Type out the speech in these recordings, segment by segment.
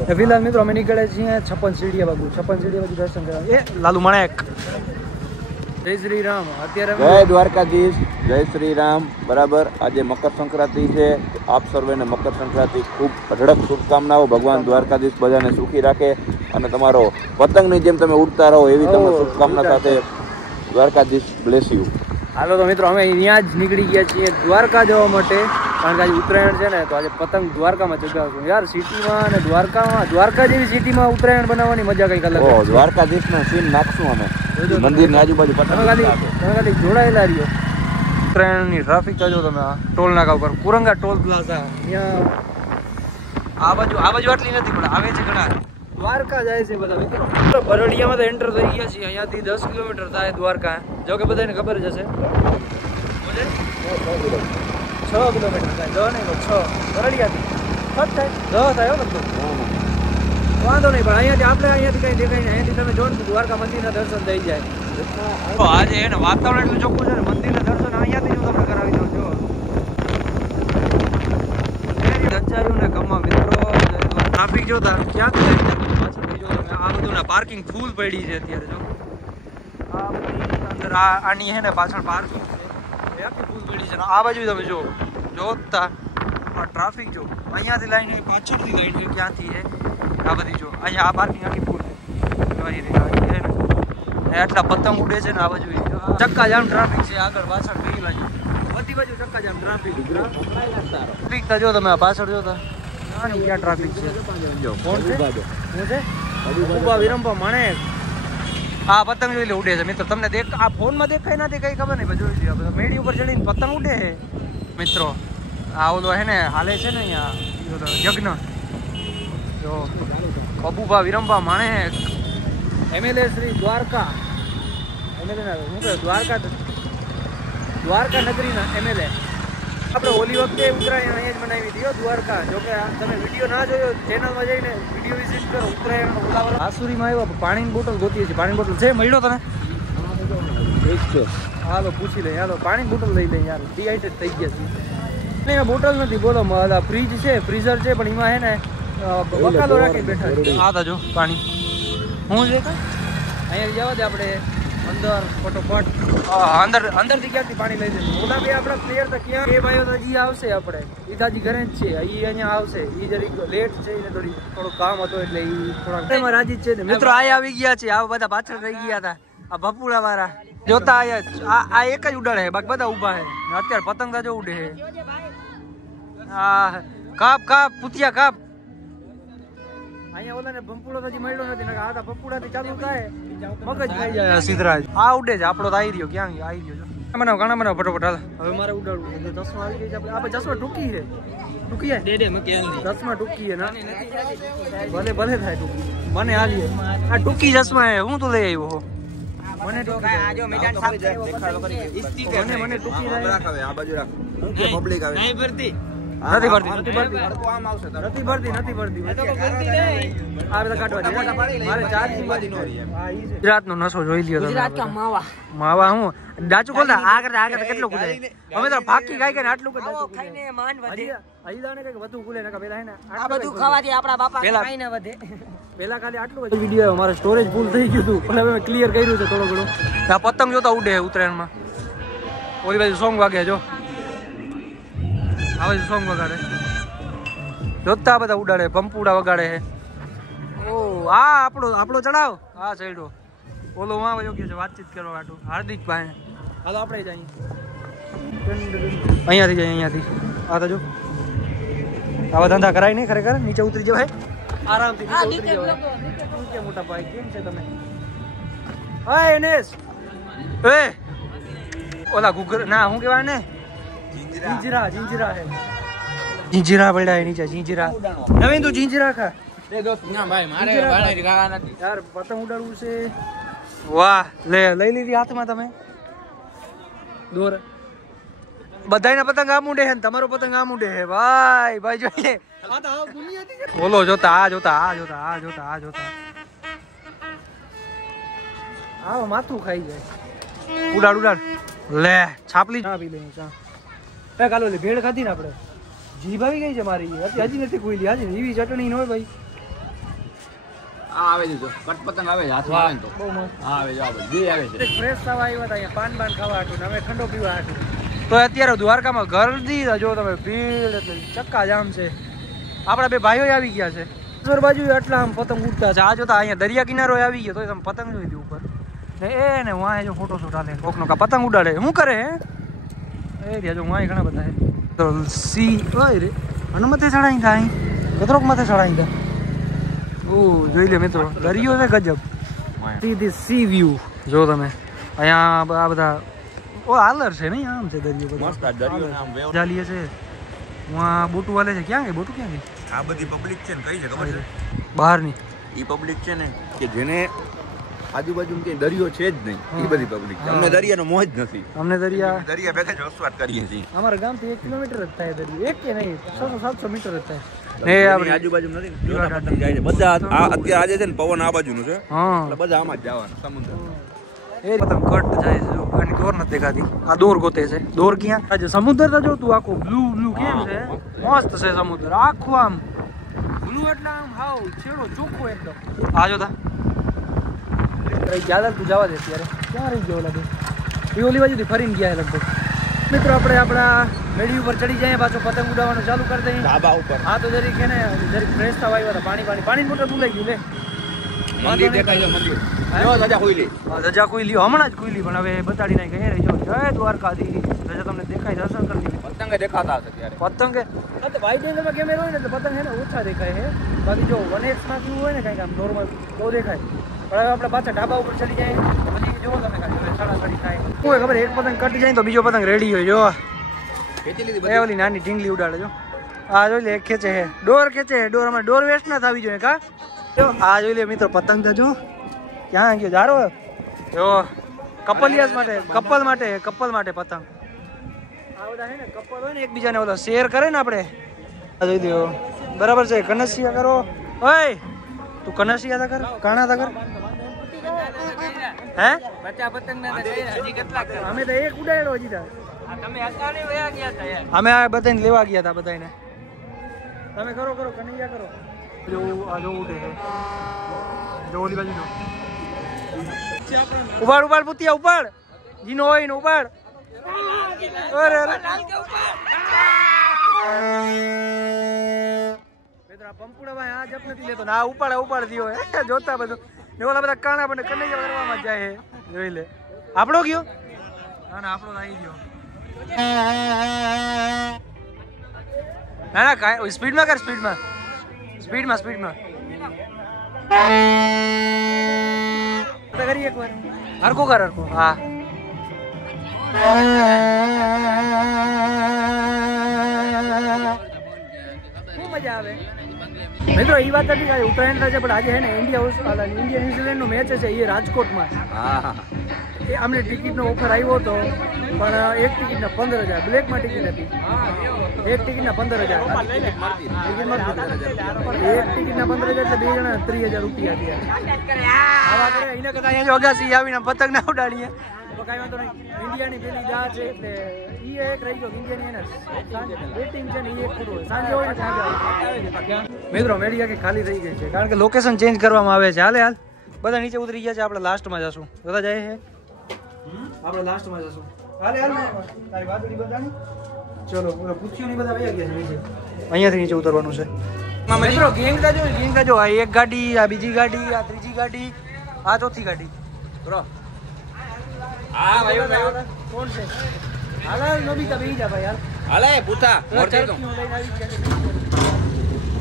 फिलहाल मित्रों અમે નીકળે છીએ 56 સીડીયા બાજુ 56 સીડીયા બાજુ દર્શન કરવા એ લાલુ માણેક જય શ્રી રામ અત્યારે જય દ્વારકાધીશ જય શ્રી રામ બરાબર આજે મકર સંક્રાંતિ છે આપ સર્વેને મકર સંક્રાંતિ ખૂબ અઢળક શુભકામનાઓ ભગવાન દ્વારકાધીશ બધાને સુખી રાખે અને તમારો પતંગની જેમ તમે ઉડતા રહો એવી તમને શુભકામના સાથે દ્વારકાધીશ બ્લેસ યુ હાલો તો મિત્રો અમે અહીંયા જ નીકળી ગયા છીએ દ્વારકા જવા માટે કારણ કે આજે ઉત્તરાયણ છે ને તો આજે પતંગ દ્વારકામાં ચગાવશું યાર સિટીમાં અને દ્વારકા જેવી સિટીમાં ઉત્તરાયણ બનાવવાની મજા કંઈક અલગ છે દ્વારકાધીશનો સીન નાખશું અમે મંદિરની આજુબાજુ પતંગ ખાલી જોડાયેલા રહ્યો ઉત્તરાયણની ટ્રાફિક જો તમે ટોલ નાકા ઉપર કુરંગા ટોલ પ્લાઝા અહીંયા આ બાજુ આટલી નથી પણ આવે છે ઘણા દ્વારકા જાય છે બધા મિત્રો બરોડિયામાં તો એન્ટર થઈ ગયા છીએ અહીંયાથી 10 કિલોમીટર થાય દ્વારકા જો કે બધાને ખબર જ હશે 6 કિલોમીટર થાય 10 નહીં 6 બરોડિયાથી 7 થાય 10 થાય બધું વાંધો નહીં પણ અહીંયાથી કઈ દેખાય નહીં અહીંયાથી તમે જોડો દ્વારકા મંદિરના દર્શન થઈ જાય તો આજે એને વાતાવરણ એટલું ચોખ્ખું છે ને મંદિરના દર્શન અહીંયાથી હું તમને કરાવી દઉં છું દચાર્યું ને ગમા મિત્રો ટ્રાફિક જોતા ક્યાંથી જાય પાછળ જો તમે આ બધું ના પાર્કિંગ ફૂલ પડી છે અત્યારે જો આ બધી અંદર આની હે ને પાછળ પાર્કિંગ છે આખી ફૂલ પડી છે આ બાજુ તમે જો જોતા આ ટ્રાફિક જો અહીંયાથી લાઈન પાછળથી લાઈન ક્યાંથી છે આ બધી જો અહીંયા આ પાર્કિંગ આખી ફૂલ છે આટલા પતંગ ઉડે છે ને આ બાજુ ચક્કા જામ ટ્રાફિક છે આગળ પાછળ ગઈ લાગી બધી બાજુ ચક્કા જામ ટ્રાફિક જો તમે પાછળ જોતા ક્યાં ટ્રાફિક છે કોણ છે હું છે ઉભા વિરંભા માણેક આ પતંગ જોઈ લે ઉડે છે મિત્રો તમને આ ફોનમાં દેખાય નથી કઈ ખબર નહીં જોઈ લો મેડી ઉપર ચડીને પતંગ ઉડે છે મિત્રો આ ઓલો હે ને હાલે છે ને અહીંયા યજ્ઞ જો બબુભા વિરંભા માણેક એમએલએ શ્રી દ્વારકા એમએલએ શું કહે દ્વારકા નગરીના એમએલએ આપણે ઓલી વખતે ઉત્તરાયણ અહીંયા જ બનાવી હતી દ્વારકા જો કે તમે વિડીયો ના જોયો ચેનલમાં જઈને વિડીયો વિઝિટ કરો ઉત્તરાયણ ઓલાવાળા આસુરીમાં આવ્યા પાણીની બોટલ ગોતીએ છીએ પાણીની બોટલ છે મળ્યો તને ઠીક છે હાલો પૂછી લઈએ હાલો પાણીની બોટલ લઈ લઈએ યાર ડિહાઇડ્રેટ થઈ ગયા છે એમાં બોટલ નથી બોલો ફ્રીજ છે ફ્રીઝર છે પણ એમાં હે ને બકાલો રાખી બેઠા હા તા જો પાણી હું છે અહીંયા જવા દે આપણે અંદર ફટોફટ અંદરથી ક્યાંથી પાણી લઈ લઈશું ઓલા બે આપણા પ્લેયર તો ક્યાં બે ભાઈઓ તો હજી આવશે આપણે ઈદાજી ઘરે જ છે એ અહીંયા આવશે એ જરીક લેટ છે એને થોડું કામ હતો એટલે એ થોડા રાજી જ છે મિત્રો આ આવી ગયા છે આ બધા પાછળ રહી ગયા હતા આ ભપુડા વાળા જોતા આ એક જ ઉડાડે છે બાકી બધા ઊભા છે અત્યારે પતંગ જો ઉડે છે હા કાપ પુતિયા કાપ અહીંયા ઓલાને ભંપુડો હજી મળ્યો નથી આ તો ભંપુડાથી ચાલુ થાય મગજ ખાઈ જાય સિદ્ધરાજ આ ઉડે છે આપણો તો આવી રહ્યો ક્યાં આવી રહ્યો છે મને ઘણા ફટોફટ હાલ હવે મારે ઉડાડવું એટલે 10 માં આવી ગઈ છે આપણે 10 માં ટૂંકી છે ટૂંકી હે ડેડે મે કેલ 10 માં ટૂંકી હે ના ભલે થાય ટૂંકી મને હાલીએ આ ટૂંકી 10 માં હે હું તો લઈ આવ્યો મને ટૂંકી આજો મેદાન સાફ દેખાડો કરી સ્ટીકર મને ટૂંકી રાખાવે આ બાજુ રાખ હું કે પબ્લિક આવે નહીં ભરતી નથી ભરતી આ બધા કાઢવા દે મારે ચાર્જિંગ બાજી નો ગુજરાતનો નસો જોઈ લ્યો ગુજરાત કા માવા હું ડાચું ખોલતા આ કરતા કેટલો કુદાય અમે તો ફાકી ખાઈ કે આટલું કુદાય ખાઈને માન વધે હજી દાણે કે વધુ કુલે નકા પેલા હે ને આ બધું ખાવાથી આપડા બાપા ખાઈને વધે પેલા ખાલી આટલું જ વિડિયો અમારો સ્ટોરેજ ફૂલ થઈ ગયું હતું પણ હવે ક્લિયર કર્યું છે થોડો ઘણો આ પતંગ જોતા ઉડે ઉત્તરાયણમાં ઓલી બાજુ સોંગ વાગે જો આવે સોંગ વગાડે જોતા બધા ઉડાડે પંપુડા વગાડે ઓ આ આપણો ચડાવ હા સાઈડો ઓલો માં યોગ્ય છે વાતચીત કરવા વાટું હાર્દિક ભાઈ હાલો આપણે જઈએ અહીંયાથી આ તો જો આવા ધંધા કરાય નહીં ખરેખર નીચે ઉતરી જવાય આરામથી નીચે ઉતરી જવાય મોટા ભાઈ કેમ છે તમે હા એનેસ એ ઓલા ગુગર ના શું કહેવાય ને જીંજરા હે જીંજરા પડ્યા હે નીચે જીંજરા નવીન તું જીંજરા ખા દે દોસ્ત ના ભાઈ મારે વાળા ગાવા નથી યાર પતંગ ઉડાડવું છે વાહ લઈ લીધી હાથમાં તમે દોર બધાયના પતંગ આ મુંડે છે ને તમારો પતંગ આ મુંડે છે ભાઈ જોઈએ આ તો દુનિયાથી બોલો જોતા આ માથું ખાઈ જાય ઉડાડ લે છાપલી ચા પી લે ચા કાલો લે ભેળ ખાધી ને આપણે જીભ આવી ગઈ છે મારી હજી નથી ખુલી આજે એવી ચટણી ન હોય ભાઈ આ આવે છે જો કટ પતંગ આવે છે હાથમાં આવે ને તો બહુ મસ્ત. હા આવે જો આવે બે આવે છે ફ્રેશ થવા આવ્યા હતા અહીંયા પાન ખાવા હાટું ને અમે ઠંડો પીવા હાટું. તો અત્યારે દ્વારકામાં ગરદી જો તમે ભીડ એટલે ચક્કા જામ છે. આપણા બે ભાઈઓ આવી ગયા છે. ઈશ્વર બાજુ એટલા આમ પતંગ ઉડતા છે. આ જોતા અહીંયા દરિયા કિનારો આવી ગયો તો તમે પતંગ જોઈ દી ઉપર ને એને વાંહે જો ફોટો શૂટ આલે કોકનો કા પતંગ ઉડાડે શું કરે હે એ રહ્યા જો વાંહે ઘણા બધા હે તો સી ઓય રે હનુમતે ચડાઈ તા અહીં કતરોક માથે ચડાઈ તા જોઈ લે મિત્રો દરિયો છે ગજબ. સી ધી સી વ્યૂ જો તમે અહીંયા આ બધા ઓ આલર છે નહીં આમ છે દરિયો મસ્ત આ દરિયો નામ વેવ જાલીએ છે વहाँ બોટું વાલે છે ક્યાં ગઈ બોટું ક્યાં ગઈ આ બધી પબ્લિક છે ને કઈ છે ખબર છે બહારની ઈ પબ્લિક છે ને કે જેને આજુબાજુ કે દરિયો છે જ નહીં એ બધી પબ્લિક છે. અમને દરિયાનો મોહ જ નથી. અમને દરિયા ભેગા જ વસવાટ કરીએ છીએ. અમારા ગામથી 1 કિલોમીટર જ થાય દરિયો એક કે નહીં 600-700 મીટર જ થાય ને આપણી આજુબાજુ નથી જોતા પતંગ જાય છે બધા. આ અત્યારે આજે છે ને પવન આ બાજુનું છે હા એટલે બધા આમાં જ જવાના સમુદ્ર. એ પતંગ કટ જાય છે જો આની દોર નથી દેખાતી આ દોર ગોતે છે દોર ક્યાં આજે સમુદ્ર તો જો તું આખો બ્લુ બ્લુ કેમ છે મસ્ત છે સમુદ્ર આખું આમ બ્લુ એટલે આમ હાવ છેડો ચોખ્ખો એકદમ આ જોતા જ્યાદા તું જવા દે અત્યારે ક્યાં રહી ગયો લાગે એ ઓલી બાજુથી ફરીને ગયા લગભગ. મિત્રો આપણે આપણા મેળી ઉપર ચડી જાય પાછો પતંગ ઉડાવવાનું ચાલુ કરી દઈએ ધાબા ઉપર. હા તો જરીક એને જરીક ફ્રેશ થવા આવ્યા હતા પાણી મોટર બોલાઈ ગયું લે મંદિર દેખાય છે મંદિર. જો દાદા ખોઈલી. ધજા ખોઈલી હમણાં જ ખોઈલી પણ હવે બતાડી નાખી કહે રહી જો જય દ્વારકાધીશ ધજા તમને દેખાય દર્શન કરી દીધી. પતંગે દેખાતા હશે ત્યારે. પતંગ વાઇડ એંગલમાં કેમેરો હોય ને એટલે પતંગ છે ને ઓછા દેખાય છે બાકી જો 1x માં કેવું હોય ને કંઈક આમ નોર્મલ તો દેખાય પણ હવે આપણે પાછા ઢાબા ઉપર ચડી જાય પછી જો તમે ખાલી સડાસડી થાય શું હોય ખબર એક પતંગ કટી જાય તો બીજો પતંગ રેડી હોય જો ખેંચી લીધી એ ઓલી નાની ઢીંગલી ઉડાડે જો આ જોઈ લે એક ખેંચે છે ડોર ખેંચે છે ડોર અમારે ડોર વેસ્ટ ના થવી જોઈએ કા જો આ જોઈ લે મિત્રો પતંગ તો જો ક્યાં ગયો જાડો જો કપલિયાસ માટે કપલ માટે પતંગ આ બધા છે ને કપલ હોય ને એકબીજાને ઓલા શેર કરે ને આપણે આ જોઈ લ્યો બરાબર છે કનસિયા કરો ઓય તું કનસિયા તા કર કાણા તા કર હે બચ્ચા પતંગ ના હજી કેટલા અમે તો એક ઉડાડ્યો હજી તા તમે અસાને વયા ગયા તા યાર અમે આ બધાને લેવા ગયા તા બધાને તમે કરો કનૈયા કરો જો આ જો ઉડે છે જો ઓલી બાજુ જો ઉપાડ પુતિયા ઉપાડ જીનો હોય ને ઉપાડ અરે બેતરા પંપુડા ભાઈ આ જપ નથી લેતો ના ઉપાડ દિયો હે જોતા બધું ને ઓલા બધા કાણા બને કનૈયા કરવામાં જાય હે જોઈ લે આપણો ગયો ના આપણો આવી ગયો ના કાય સ્પીડમાં કર સ્પીડમાં કરી એક વાર હરકો કર હરકો હા ખૂબ મજા આવે મિત્રો એ વાત નથી કે ઉત્તરાયણ છે પણ આજે હે ને ઇન્ડિયા ન્યુઝીલેન્ડ નો મેચ છે એ રાજકોટમાં એ અમને ટિકિટનો ઓફર આવ્યો હતો પણ એક ટિકિટના 15,000 બ્લેકમાં ટિકિટ હતી એક ટિકિટના 15,000 એક ટિકિટના 15,000 એટલે બે જણા 30,000 રૂપિયા થયા આવા કરે એને કદાચ અહીંયા અગાસી આવીને પતંગ ના ઉડાડીએ તો કાંઈ વાંધો નહીં ઇન્ડિયાની પેલી જા છે એટલે એ એક રહી ગયો ઇન્ડિયાની એને વેટિંગ છે ને એ એક ખોટું હોય સાંજે હોય ને સાંજે મિત્રો મેળી આખી ખાલી થઈ ગઈ છે કારણ કે લોકેશન ચેન્જ કરવામાં આવે છે હાલ બધા નીચે ઉતરી ગયા છે આપણે લાસ્ટમાં જશું બધા જાય છે આપણે લાસ્ટમાં જશું હાલ તારી વાદળી બધાની ચલો પૂછ્યું નહીં બધા વયા ગયા છે નીચે અહીંયાથી નીચે ઉતરવાનું છે મિત્રો ગેંગડા જો આ એક ગાડી આ બીજી ગાડી આ ત્રીજી ગાડી આ ચોથી ગાડી બરો આ ભાઈ કોણ છે હાલ નોબિતા બેહી જા ભાઈ હાલ હાલે પૂછા મોરતી તો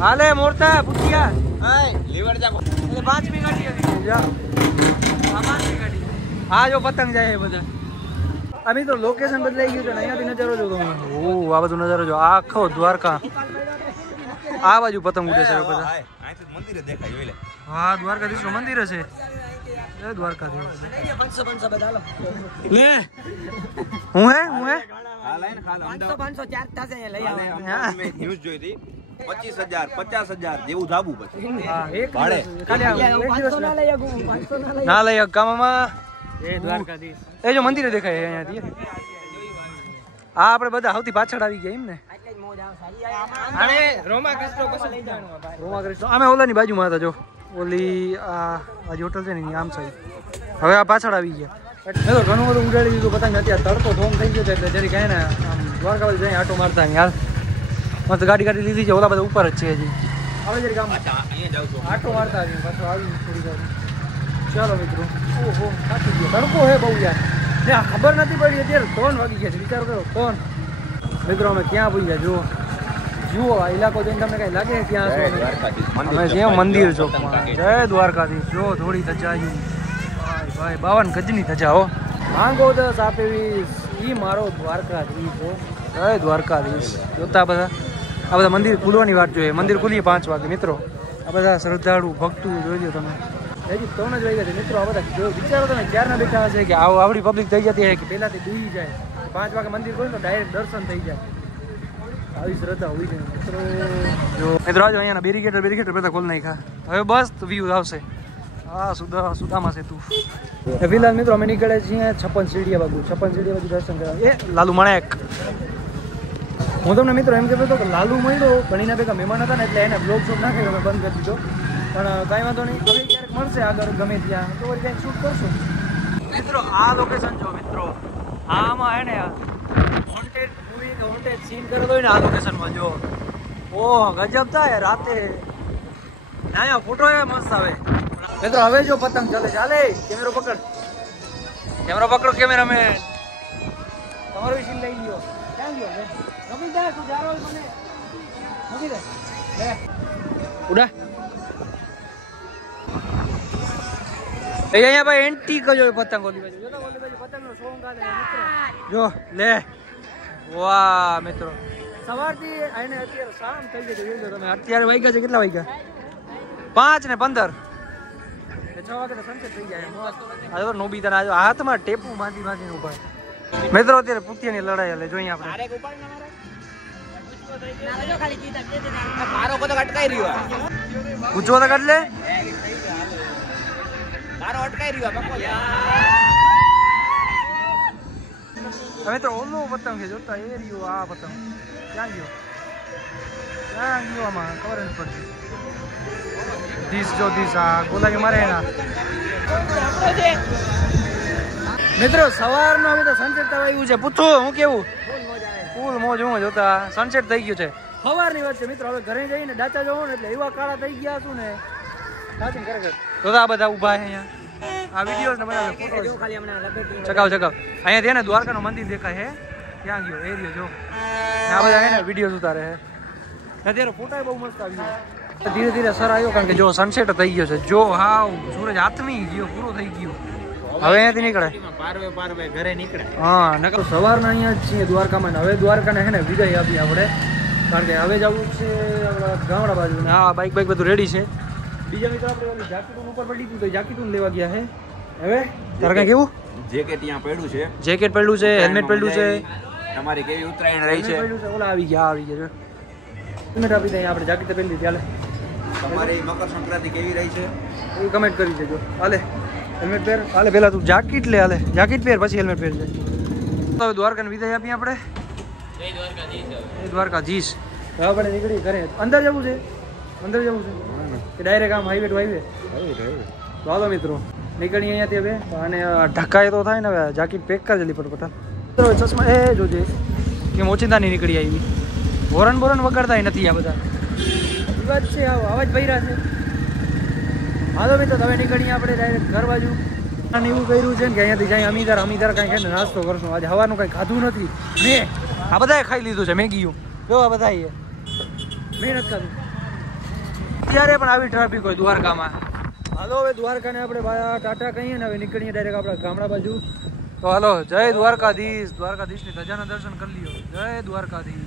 હાલે મોરતા પૂછ્યા હાય લીવર જા એટલે 5મી ગાડી આવી જા આ 5મી ગાડી આ જો પતંગ જાય બધા આ મિત્રો લોકેશન બદલાઈ ગયું છે ને અહીંયાથી નજારો જો તમે ઓ આ બધું નજારો જો આખો દ્વારકા આ બાજુ પતંગ ઉડે છે બધા અહીંથી મંદિર દેખાય ઓલે હા દ્વારકાધીશનું મંદિર છે એ દ્વારકાધીશ લે હું હે હા લઈને ખાલો 500 4 થશે લઈ આવે મે ન્યૂઝ જોઈ હતી 25,000 50,000 જેવું ધાબુ પછી હા એક ભાડે ખાલી એક દિવસ ના લઈ આગું 500 ના લઈ કામમાં એ દ્વારકાધીશ એ જો મંદિર દેખાય અહીંયાથી આ આપણે બધા સૌથી પાછળ આવી ગયા એમ ને રોમા કૃષ્ણ અમે ઓલાની બાજુમાં હતા જો ઓલી આ જે હોટલ છે ને આમ સાઈડ. હવે આ પાછળ આવી ગયા. મેં તો ઘણું બધું ઉડાડી દીધું પતંગ. અત્યારે તડકો ધોમ થઈ ગયો એટલે જરી કાંઈ ને આમ દ્વારકા બાજુ જઈને આટો મારતા યાર. મસ્ત ગાડી લીધી છે. ઓલા બધા ઉપર જ છે હજી. હવે જરી કામ આટો મારતા આવી પાછો આવી થોડી વાર. ચાલો મિત્રો. ઓહો થાકી ગયો. તડકો હે બહુ યાર. ત્યાં ખબર નથી પડી અત્યારે 3 વાગી ગયા છે. વિચાર કરો 3. મિત્રો અમે ક્યાં પૂછ્યા જુઓ જુઓ આ ઇલાકો જોઈને તમને કઈ લાગે ત્યાં અમે જે મંદિર ચોકમાં. જય દ્વારકાધીશ. જો થોડી ધજા ભાઈ 52 ગજની ધજા હો. માંગો 10 આપેવીસ ઈ મારો દ્વારકાધીશ હો. જય દ્વારકાધીશ. જોતા બધા આ બધા મંદિર ખુલવાની વાત જોઈએ. મંદિર ખુલીએ 5 વાગે મિત્રો. આ બધા શ્રદ્ધાળુ ભક્તો જોઈ લો તમે. હજી 3 જ વાગ્યા છે મિત્રો. આ બધા જો વિચારો તમે ક્યારના બેઠા હશે કે આવડી પબ્લિક થઈ જતી હોય કે પહેલાથી ડૂબી જાય. 5 વાગે મંદિર ખોલે તો ડાયરેક્ટ દર્શન થઈ જાય. આવી શ્રદ્ધા હોય છે મિત્રો. જો મિત્રો આજો અહીંયાના બેરીકેટર બધા ખોલી નાખ્યા. હવે બસ વ્યૂ આવશે. હા સુદામા સેતુ. ફિલહાલ મિત્રો અમે નીકળે છીએ 56 સીડીયા બાજુ. 56 સીડીયા બાજુ દર્શન કરવા. એ લાલુ મણાક. હું તમને મિત્રો એમ કહેતો હતો કે લાલુ મળ્યો ઘણીના ભેગા મહેમાન હતા ને એટલે એને બ્લોગ શૂટ નાખે અમે બંધ કરી દીધો. પણ કાંઈ વાંધો નહીં. હવે ક્યારેક મળશે આગળ ગમે ત્યાં તો વળી કંઈક શૂટ કરશું. મિત્રો આ લોકેશન જો મિત્રો આમાં હે ને વોન્ટેડ મૂવી કે વોન્ટેડ સીન કરતો હોય ને આ લોકેશનમાં જો. ઓહ ગજબ થાય રાતે. અહીંયા ફોટો એ મસ્ત આવે મિત્રો. હવે જો પતંગ ચાલે કેમેરો પકડ કેમેરામેન. તમારો સીન લઈ લ્યો. ક્યાં ગયો રમી જાય તું જારો મને મૂકી દે લે ઉડા. અહીંયા ભાઈ એન્ટી કજો પતંગ ઓલી બાજુ પતંગનો સોંગ આવે મિત્રો. જો લે વાહ મિત્રો. સવારથી આને અત્યારે શામ થઈ ગઈ છે. તમે અત્યારે વાગ્યા છે કેટલા વાગ્યા? 5 ને 15. 6 વાગે તો સનસેટ થઈ જાય. આ તો નોબીતા હાથમાં ટેપુ બાંધીને ઉભા. મિત્રો અત્યારે પુતિયાની લડાઈ હાલે જોઈએ આપણે. પૂછવો તો કાઢ લે. હવે તો ઓલો પતંગ છે જોતા એ રહ્યો. આ પતંગ ક્યાં ગયો આમાં ખબર નથી પડતી. ધીસ આ ગોલાજી મારે એના મિત્રો. સવારનો હવે તો સનસેટ થવા આવ્યું છે. પૂછું હું કેવું ફૂલ મોજ હું જોતા સનસેટ થઈ ગયું છે. સવારની વાત છે મિત્રો. હવે ઘરે જઈને ડાચા જોવો ને એટલે એવા કાળા થઈ ગયા છું ને સાચી ખરેખર. તો આ બધા ઊભા છે અહીંયા. આ વિડીયોઝ ને બધા ચગાવ અહીંયા ત્યાં ને દ્વારકાનું મંદિર દેખાય છે. ક્યાં ગયો એરિયો જો. આ બધા હે ને વિડીયોઝ ઉતારે છે. અત્યારે ફોટા બહુ મસ્ત આવ્યો. ધીરે ધીરે સર આવ્યો કારણ કે જો સનસેટ થઈ ગયો છે. જો હાવ સૂરજ હાથમી ગયો પૂરો થઈ ગયો. હવે અહીંયાથી નીકળે પારવે ઘરે નીકળે. હા નકર સવારના અહીંયા જ છીએ દ્વારકામાં. હવે દ્વારકાને હે ને વિદાય આપી આપણે કારણ કે હવે જવું છે ગામડા બાજુ. ને હા બાઇક બધું રેડી છે. બીજા મિત્રો આપણે ઓલી જાકીટુન ઉપર પડી ગયું તો જાકીટુન લેવા ગયા છે. હવે તારે કઈ કેવું? જેકેટ ત્યાં પડ્યું છે. જેકેટ પડ્યું છે. હેલ્મેટ પડ્યું છે. તમારી કેવી ઉત્તરાયણ રહી છે? ઓલા આવી ગયા જો. હેલ્મેટ આપી દઈએ આપણે. જાકીટ પહેરી લીધી. હાલે તમારી મકર સંક્રાંતિ કેવી રહી છે એ કમેન્ટ કરી દેજો. હાલે હેલ્મેટ પહેર. હાલે પહેલા તું જાકીટ લે. હાલે જાકીટ પહેર પછી હેલ્મેટ પહેરજે. તો દ્વારકાને વિદાય આપીએ આપણે. જય દ્વારકાધીશ. હવે આપણે નીકળી ઘરે. અંદર જવું છે કે ડાયરેક્ટ આમ હાઈવે ટુ હાઈવે? તો હાલો મિત્રો નીકળીએ અહીંયાથી હવે. અને ઢકાય તો થાય ને હવે. જાકીટ પેક કરી જલ્દી ફટાફટ. ચશ્મા એ જોજે કેમ ઓચિંતા નહીં નીકળી આવી. હોરન વગાડતા નથી આ બધા. વાત છે અવાજ ભર્યા છે. હાલો મિત્રો હવે નીકળીએ આપણે ડાયરેક્ટ ઘર બાજુ. અને એવું કર્યું છે ને કે અહીંયાથી જાય અમીદાર કાંઈ ખાઈને નાસ્તો કરશું. આજે હવાનું કાંઈ ખાધું નથી મેં. આ બધાએ ખાઈ લીધું છે મેગીયું. જો આ બધાએ મેં નથી ખાધું. ત્યારે પણ આવી ટ્રાફિક હોય દ્વારકામાં. હાલો હવે દ્વારકાને આપણે ટાટા કહીએ ને હવે નીકળીએ ડાયરેક્ટ આપણા ગામડા બાજુ. તો હાલો જય દ્વારકાધીશની ધજાના દર્શન કરી લ્યો. જય દ્વારકાધીશ.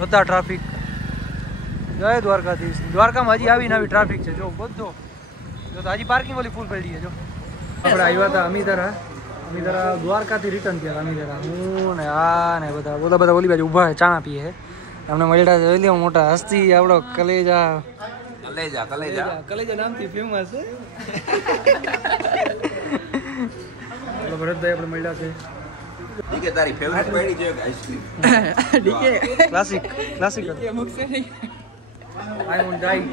બધા ટ્રાફિક. જય દ્વારકાધીશ. દ્વારકામાં હજી આવીને આવી ટ્રાફિક છે જો બધો. જો તો હજી પાર્કિંગ ઓલી ફૂલ પડી છે જો. આપણે આવ્યા હતા અમીદરા દ્વારકાથી રિટર્ન થયા અમીદરા. હું ને આ ને બધા ઓલી બાજુ ઊભા છે ચા પીએ. અમને મળ્યા જોઈ લ્યો મોટા હસ્તી આપણો કલેજા નામથી ફેમસ છે. ભરતભાઈ આપણે મળ્યા છે. ડીકે તારી ફેવરિટ પેડી છે આઈસ્ક્રીમ. ડીકે ક્લાસિક આઈ વોન્ટ ડાઈ.